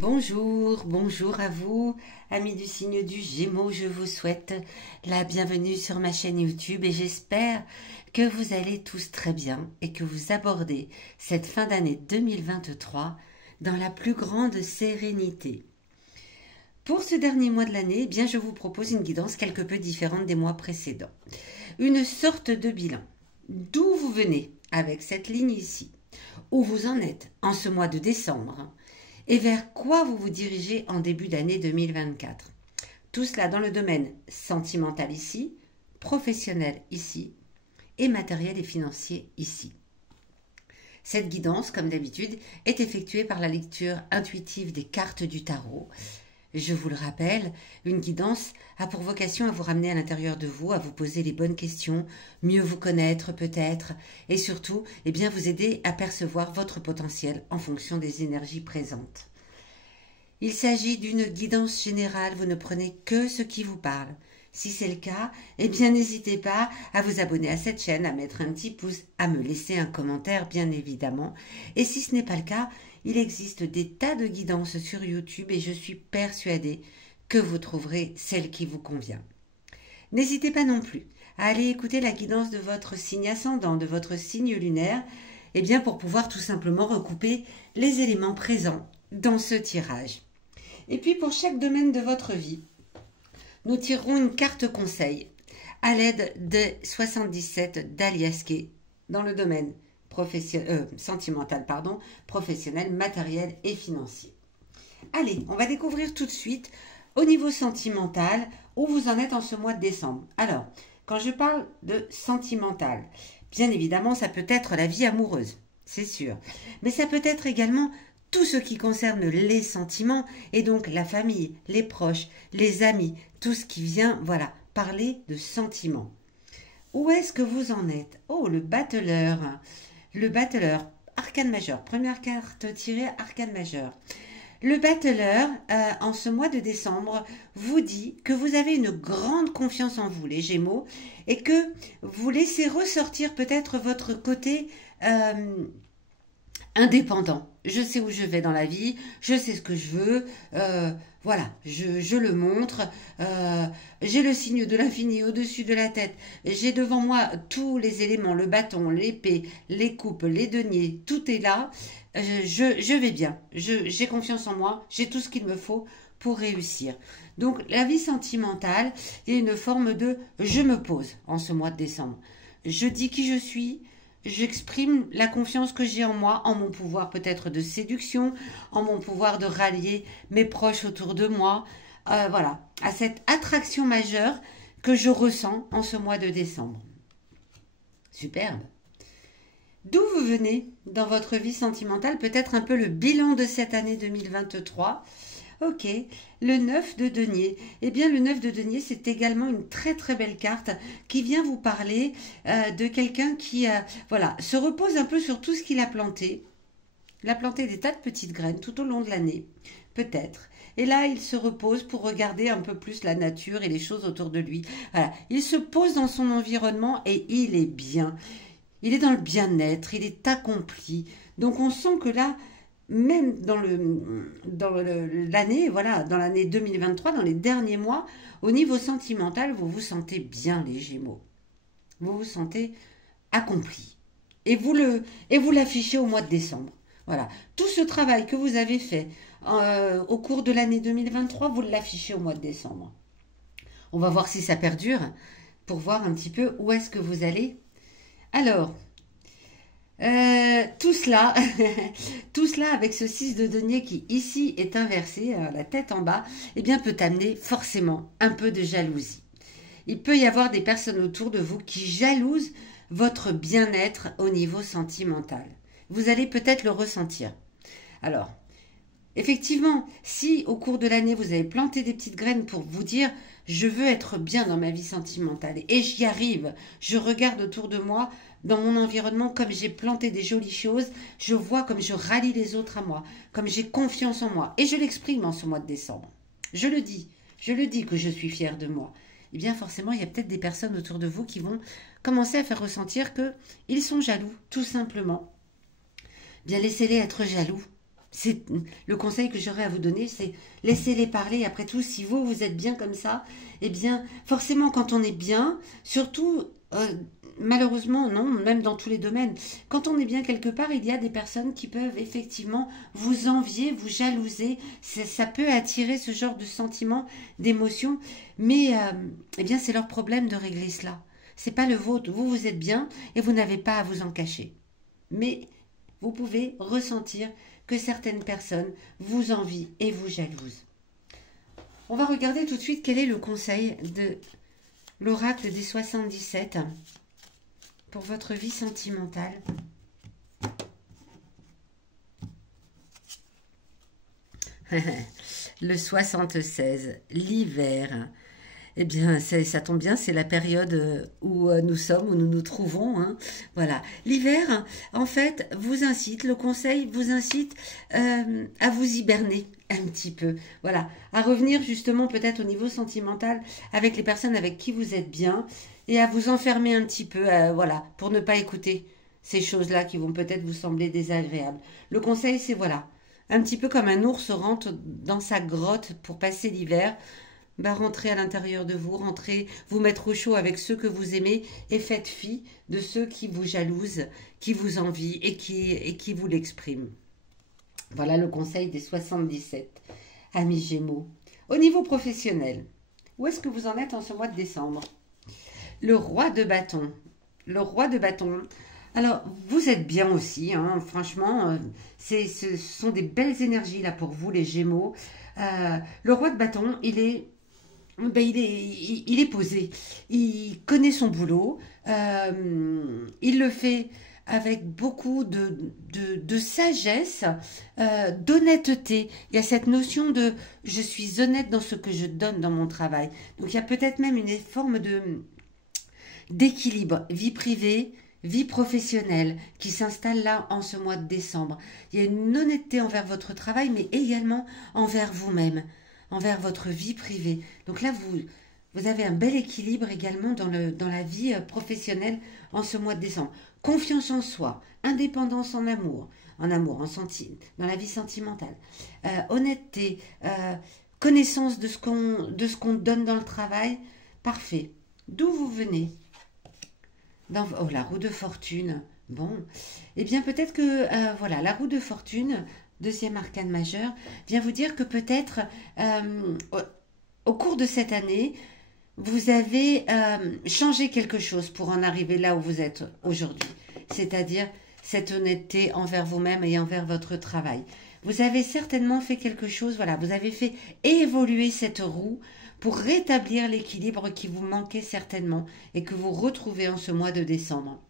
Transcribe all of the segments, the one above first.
Bonjour, bonjour à vous, amis du signe du Gémeaux, je vous souhaite la bienvenue sur ma chaîne YouTube et j'espère que vous allez tous très bien et que vous abordez cette fin d'année 2023 dans la plus grande sérénité. Pour ce dernier mois de l'année, bien je vous propose une guidance quelque peu différente des mois précédents. Une sorte de bilan. D'où vous venez avec cette ligne ici? Où vous en êtes en ce mois de décembre? Et vers quoi vous vous dirigez en début d'année 2024. Tout cela dans le domaine sentimental ici, professionnel ici et matériel et financier ici. Cette guidance, comme d'habitude, est effectuée par la lecture intuitive des cartes du tarot. Je vous le rappelle, une guidance a pour vocation à vous ramener à l'intérieur de vous, à vous poser les bonnes questions, mieux vous connaître peut-être, et surtout, vous aider à percevoir votre potentiel en fonction des énergies présentes. Il s'agit d'une guidance générale, vous ne prenez que ce qui vous parle. Si c'est le cas, n'hésitez pas à vous abonner à cette chaîne, à mettre un petit pouce, à me laisser un commentaire bien évidemment. Et si ce n'est pas le cas, il existe des tas de guidances sur YouTube et je suis persuadée que vous trouverez celle qui vous convient. N'hésitez pas non plus à aller écouter la guidance de votre signe ascendant, de votre signe lunaire, pour pouvoir tout simplement recouper les éléments présents dans ce tirage. Et puis pour chaque domaine de votre vie, nous tirerons une carte conseil à l'aide de 77 d'Alias Kay dans le domaine sentimental, professionnel, matériel et financier. Allez, on va découvrir tout de suite au niveau sentimental où vous en êtes en ce mois de décembre. Alors, quand je parle de sentimental, bien évidemment, ça peut être la vie amoureuse, c'est sûr. Mais ça peut être également tout ce qui concerne les sentiments et donc la famille, les proches, les amis, tout ce qui vient, parler de sentiments. Où est-ce que vous en êtes? Oh, le battleur. Le battleur, arcane majeur. Première carte tirée, arcane majeur. Le battleur, en ce mois de décembre, vous dit que vous avez une grande confiance en vous, les Gémeaux, et que vous laissez ressortir peut-être votre côté indépendant. Je sais où je vais dans la vie, je sais ce que je veux, je le montre, j'ai le signe de l'infini au-dessus de la tête, j'ai devant moi tous les éléments, le bâton, l'épée, les coupes, les deniers, tout est là, je vais bien, j'ai confiance en moi, j'ai tout ce qu'il me faut pour réussir. Donc la vie sentimentale, il y a une forme de je me pose en ce mois de décembre. Je dis qui je suis, j'exprime la confiance que j'ai en moi, en mon pouvoir peut-être de séduction, en mon pouvoir de rallier mes proches autour de moi, à cette attraction majeure que je ressens en ce mois de décembre. Superbe. D'où vous venez dans votre vie sentimentale, peut-être un peu le bilan de cette année 2023. Ok, le 9 de denier. Le 9 de denier, c'est également une très très belle carte qui vient vous parler de quelqu'un qui se repose un peu sur tout ce qu'il a planté. Il a planté des tas de petites graines tout au long de l'année, peut-être. Et là, il se repose pour regarder un peu plus la nature et les choses autour de lui. Voilà, il se pose dans son environnement et il est bien. Il est dans le bien-être, il est accompli. Donc on sent que là, même dans l'année, dans l'année 2023, dans les derniers mois, au niveau sentimental, vous vous sentez bien, les Gémeaux. Vous vous sentez accompli. Et vous l'affichez au mois de décembre. Voilà. Tout ce travail que vous avez fait au cours de l'année 2023, vous l'affichez au mois de décembre. On va voir si ça perdure pour voir un petit peu où est-ce que vous allez. Alors, tout cela, tout cela avec ce 6 de denier qui ici est inversé, la tête en bas, peut amener forcément un peu de jalousie. Il peut y avoir des personnes autour de vous qui jalousent votre bien-être au niveau sentimental. Vous allez peut-être le ressentir. Alors, effectivement, si au cours de l'année vous avez planté des petites graines pour vous dire je veux être bien dans ma vie sentimentale et j'y arrive, je regarde autour de moi, dans mon environnement, comme j'ai planté des jolies choses, je vois comme je rallie les autres à moi, comme j'ai confiance en moi et je l'exprime en ce mois de décembre. Je le dis que je suis fière de moi. Forcément, il y a peut-être des personnes autour de vous qui vont commencer à faire ressentir qu'ils sont jaloux, tout simplement. Laissez-les être jaloux. c'est le conseil que j'aurais à vous donner, c'est laissez-les parler. Après tout, si vous, vous êtes bien comme ça, eh bien, forcément, quand on est bien, surtout, malheureusement, non, même dans tous les domaines, quand on est bien quelque part, il y a des personnes qui peuvent effectivement vous envier, vous jalouser. Ça peut attirer ce genre de sentiments, d'émotions, mais eh bien, c'est leur problème de régler cela. C'est pas le vôtre. Vous, vous êtes bien et vous n'avez pas à vous en cacher. Mais vous pouvez ressentir que certaines personnes vous envient et vous jalousent. On va regarder tout de suite quel est le conseil de l'oracle des 77 pour votre vie sentimentale. Le 76, l'hiver. Eh bien, ça tombe bien, c'est la période où nous sommes, où nous nous trouvons. Hein. Voilà. L'hiver, en fait, vous incite, le conseil vous incite à vous hiberner un petit peu. Voilà. À revenir justement peut-être au niveau sentimental avec les personnes avec qui vous êtes bien et à vous enfermer un petit peu, voilà, pour ne pas écouter ces choses-là qui vont peut-être vous sembler désagréables. Le conseil, c'est voilà. Un petit peu comme un ours rentre dans sa grotte pour passer l'hiver. Bah, rentrez à l'intérieur de vous, rentrez, vous mettre au chaud avec ceux que vous aimez et faites fi de ceux qui vous jalousent, qui vous envient et qui vous l'expriment. Voilà le conseil des 77, amis Gémeaux. Au niveau professionnel, où est-ce que vous en êtes en ce mois de décembre? Le roi de bâton. Le roi de bâton. Alors, vous êtes bien aussi, hein, franchement, ce sont des belles énergies là pour vous les Gémeaux. Le roi de bâton, ben, il est posé, il connaît son boulot, il le fait avec beaucoup de sagesse, d'honnêteté. Il y a cette notion de je suis honnête dans ce que je donne dans mon travail. Donc il y a peut-être même une forme d'équilibre, vie privée, vie professionnelle qui s'installe là en ce mois de décembre. Il y a une honnêteté envers votre travail, mais également envers vous-même, envers votre vie privée. Donc là, vous avez un bel équilibre également dans la vie professionnelle en ce mois de décembre. Confiance en soi, indépendance dans la vie sentimentale, honnêteté, connaissance de ce qu'on donne dans le travail, parfait. D'où vous venez? Oh, la roue de fortune. Bon, eh bien peut-être que, voilà, la roue de fortune, deuxième arcane majeur, vient vous dire que peut-être, au cours de cette année, vous avez changé quelque chose pour en arriver là où vous êtes aujourd'hui. C'est-à-dire cette honnêteté envers vous-même et envers votre travail. Vous avez certainement fait quelque chose, voilà, vous avez fait évoluer cette roue pour rétablir l'équilibre qui vous manquait certainement et que vous retrouvez en ce mois de décembre.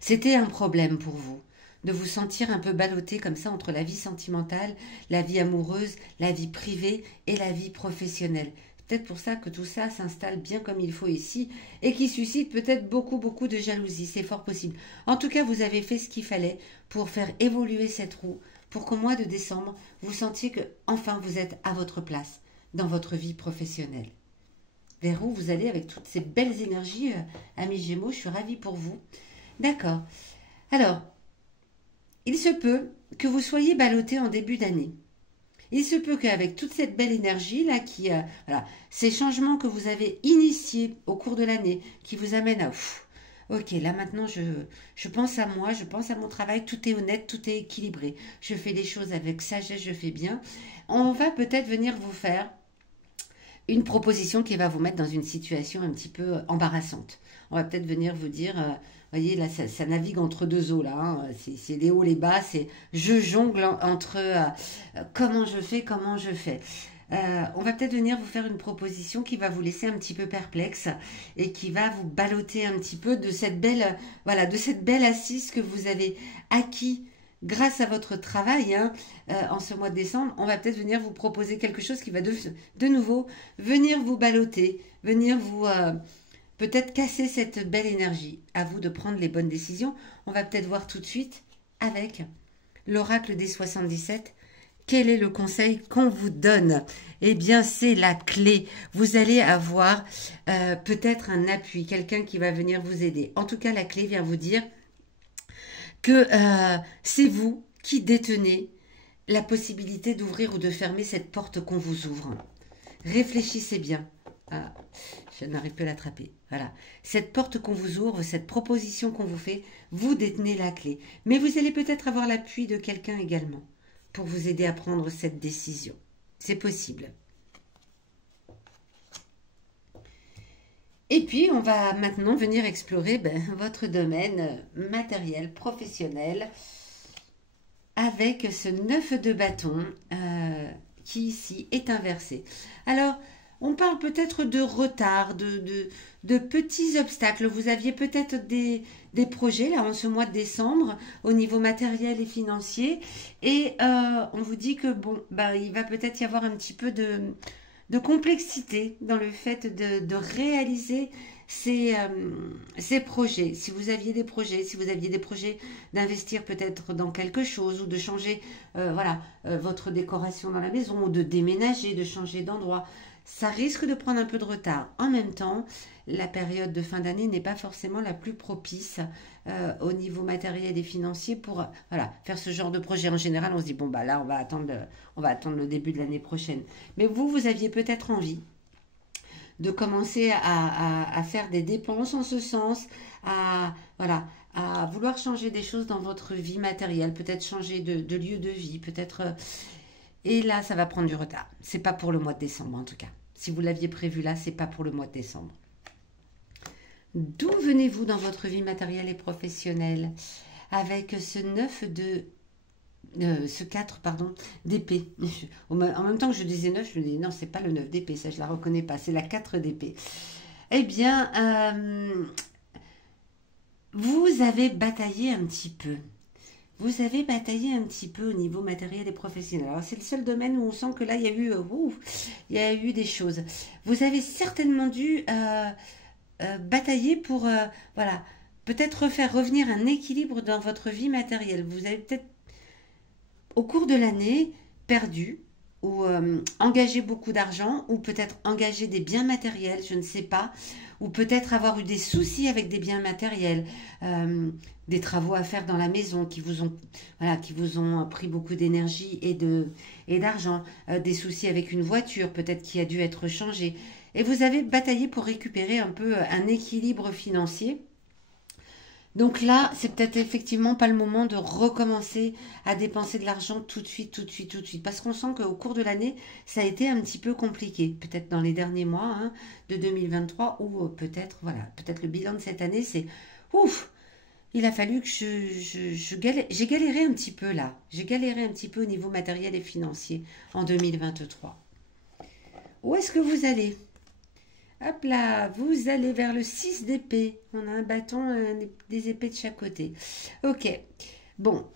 C'était un problème pour vous de vous sentir un peu ballotté comme ça entre la vie sentimentale, la vie amoureuse, la vie privée et la vie professionnelle. C'est peut-être pour ça que tout ça s'installe bien comme il faut ici et qui suscite peut-être beaucoup de jalousie. C'est fort possible. En tout cas, vous avez fait ce qu'il fallait pour faire évoluer cette roue, pour qu'au mois de décembre, vous sentiez que enfin vous êtes à votre place dans votre vie professionnelle. Vers où vous allez avec toutes ces belles énergies, amis Gémeaux, je suis ravie pour vous. D'accord. Alors, il se peut que vous soyez ballotté en début d'année. Il se peut qu'avec toute cette belle énergie-là, voilà, ces changements que vous avez initiés au cours de l'année, qui vous amènent à... ok, là maintenant, je pense à moi, je pense à mon travail, tout est honnête, tout est équilibré. Je fais les choses avec sagesse, je fais bien. On va peut-être venir vous faire une proposition qui va vous mettre dans une situation un petit peu embarrassante. On va peut-être venir vous dire, voyez, là, ça navigue entre deux eaux, là. Hein. C'est les hauts, les bas, c'est je jongle entre comment je fais. On va peut-être venir vous faire une proposition qui va vous laisser un petit peu perplexe et qui va vous balloter un petit peu de cette belle, voilà, de cette belle assise que vous avez acquis grâce à votre travail en ce mois de décembre. On va peut-être venir vous proposer quelque chose qui va de nouveau venir vous balloter, venir vous peut-être casser cette belle énergie. À vous de prendre les bonnes décisions. On va peut-être voir tout de suite avec l'oracle des 77. Quel est le conseil qu'on vous donne? Eh bien, c'est la clé. Vous allez avoir peut-être un appui, quelqu'un qui va venir vous aider. En tout cas, la clé vient vous dire que c'est vous qui détenez la possibilité d'ouvrir ou de fermer cette porte qu'on vous ouvre. Réfléchissez bien. Ah, je n'arrive plus à l'attraper. Voilà. Cette porte qu'on vous ouvre, cette proposition qu'on vous fait, vous détenez la clé. Mais vous allez peut-être avoir l'appui de quelqu'un également pour vous aider à prendre cette décision. C'est possible. Et puis, on va maintenant venir explorer votre domaine matériel, professionnel, avec ce 9 de bâton qui ici est inversé. Alors, on parle peut-être de retard, de petits obstacles. Vous aviez peut-être des projets là en ce mois de décembre au niveau matériel et financier. Et on vous dit que bon, il va peut-être y avoir un petit peu de complexité dans le fait de réaliser ces projets. Si vous aviez des projets d'investir peut-être dans quelque chose ou de changer votre décoration dans la maison ou de déménager, de changer d'endroit, ça risque de prendre un peu de retard. En même temps, la période de fin d'année n'est pas forcément la plus propice au niveau matériel et financier pour faire ce genre de projet. En général, on se dit, bon, là, on va attendre le début de l'année prochaine. Mais vous aviez peut-être envie de commencer à faire des dépenses en ce sens, à vouloir changer des choses dans votre vie matérielle, peut-être changer de lieu de vie, peut-être... et là, ça va prendre du retard. C'est pas pour le mois de décembre, en tout cas. Si vous l'aviez prévu là, c'est pas pour le mois de décembre. D'où venez-vous dans votre vie matérielle et professionnelle avec ce 4 d'épée. En même temps que je disais 9, je me dis non, c'est pas le 9 d'épée, ça je la reconnais pas, c'est la 4 d'épée. Eh bien, vous avez bataillé un petit peu. Vous avez bataillé un petit peu au niveau matériel et professionnel. Alors, c'est le seul domaine où on sent que là, il y a eu des choses. Vous avez certainement dû batailler pour, peut-être faire revenir un équilibre dans votre vie matérielle. Vous avez peut-être, au cours de l'année, perdu ou engagé beaucoup d'argent ou peut-être engagé des biens matériels, je ne sais pas, ou peut-être avoir eu des soucis avec des biens matériels, des travaux à faire dans la maison qui vous ont pris beaucoup d'énergie et d'argent, des soucis avec une voiture peut-être qui a dû être changée. Et vous avez bataillé pour récupérer un peu un équilibre financier. Donc là, c'est peut-être effectivement pas le moment de recommencer à dépenser de l'argent tout de suite. Parce qu'on sent qu'au cours de l'année, ça a été un petit peu compliqué. Peut-être dans les derniers mois de 2023 ou peut-être le bilan de cette année, c'est ouf. Il a fallu que j'ai galéré un petit peu là. J'ai galéré un petit peu au niveau matériel et financier en 2023. Où est-ce que vous allez ? Hop là, vous allez vers le 6 d'épée. On a un bâton, des épées de chaque côté. Ok. Bon,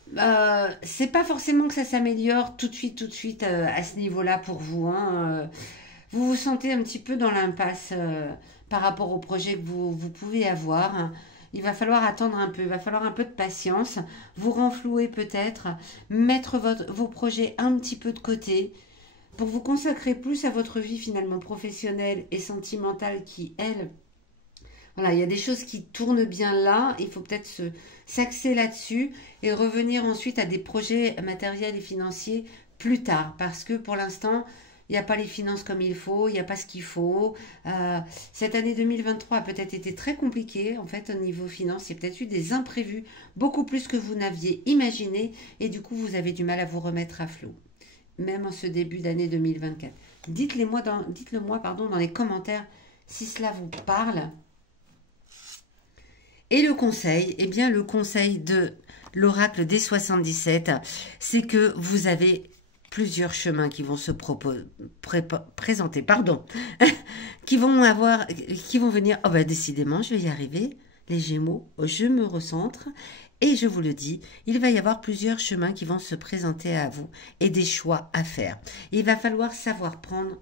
c'est pas forcément que ça s'améliore tout de suite à ce niveau-là pour vous. Vous vous sentez un petit peu dans l'impasse par rapport au projet que vous pouvez avoir. Il va falloir attendre un peu, il va falloir un peu de patience, vous renflouer peut-être, mettre vos projets un petit peu de côté pour vous consacrer plus à votre vie finalement professionnelle et sentimentale qui, elle, il y a des choses qui tournent bien là, il faut peut-être s'axer là-dessus et revenir ensuite à des projets matériels et financiers plus tard parce que pour l'instant, il n'y a pas les finances comme il faut, il n'y a pas ce qu'il faut. Cette année 2023 a peut-être été très compliquée en fait au niveau finance, il y a peut-être eu des imprévus, beaucoup plus que vous n'aviez imaginé et du coup vous avez du mal à vous remettre à flot. Même en ce début d'année 2024. Dites-le moi dans les commentaires si cela vous parle. Et le conseil, le conseil de l'oracle des 77, c'est que vous avez plusieurs chemins qui vont se présenter, qui vont venir. Oh décidément, je vais y arriver. Les Gémeaux, je me recentre. Et je vous le dis, il va y avoir plusieurs chemins qui vont se présenter à vous et des choix à faire. Il va falloir savoir prendre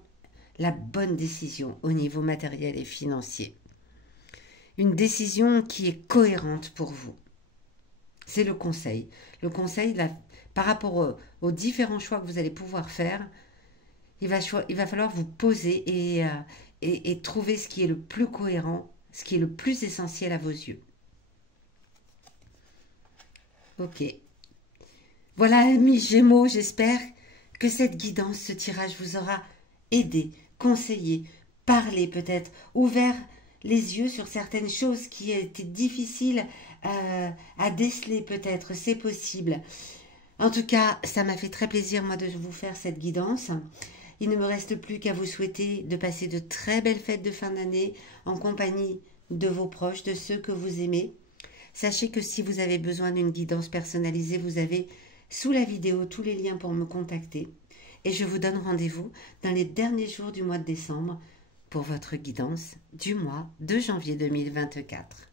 la bonne décision au niveau matériel et financier. Une décision qui est cohérente pour vous. C'est le conseil. Le conseil, par rapport aux différents choix que vous allez pouvoir faire, il va falloir vous poser et trouver ce qui est le plus cohérent, ce qui est le plus essentiel à vos yeux. Ok. Voilà, amis Gémeaux, j'espère que cette guidance, ce tirage vous aura aidé, conseillé, parlé peut-être, ouvert les yeux sur certaines choses qui étaient difficiles à déceler peut-être, c'est possible. En tout cas, ça m'a fait très plaisir moi de vous faire cette guidance. Il ne me reste plus qu'à vous souhaiter de passer de très belles fêtes de fin d'année en compagnie de vos proches, de ceux que vous aimez. Sachez que si vous avez besoin d'une guidance personnalisée, vous avez sous la vidéo tous les liens pour me contacter. Et je vous donne rendez-vous dans les derniers jours du mois de décembre pour votre guidance du mois de janvier 2024.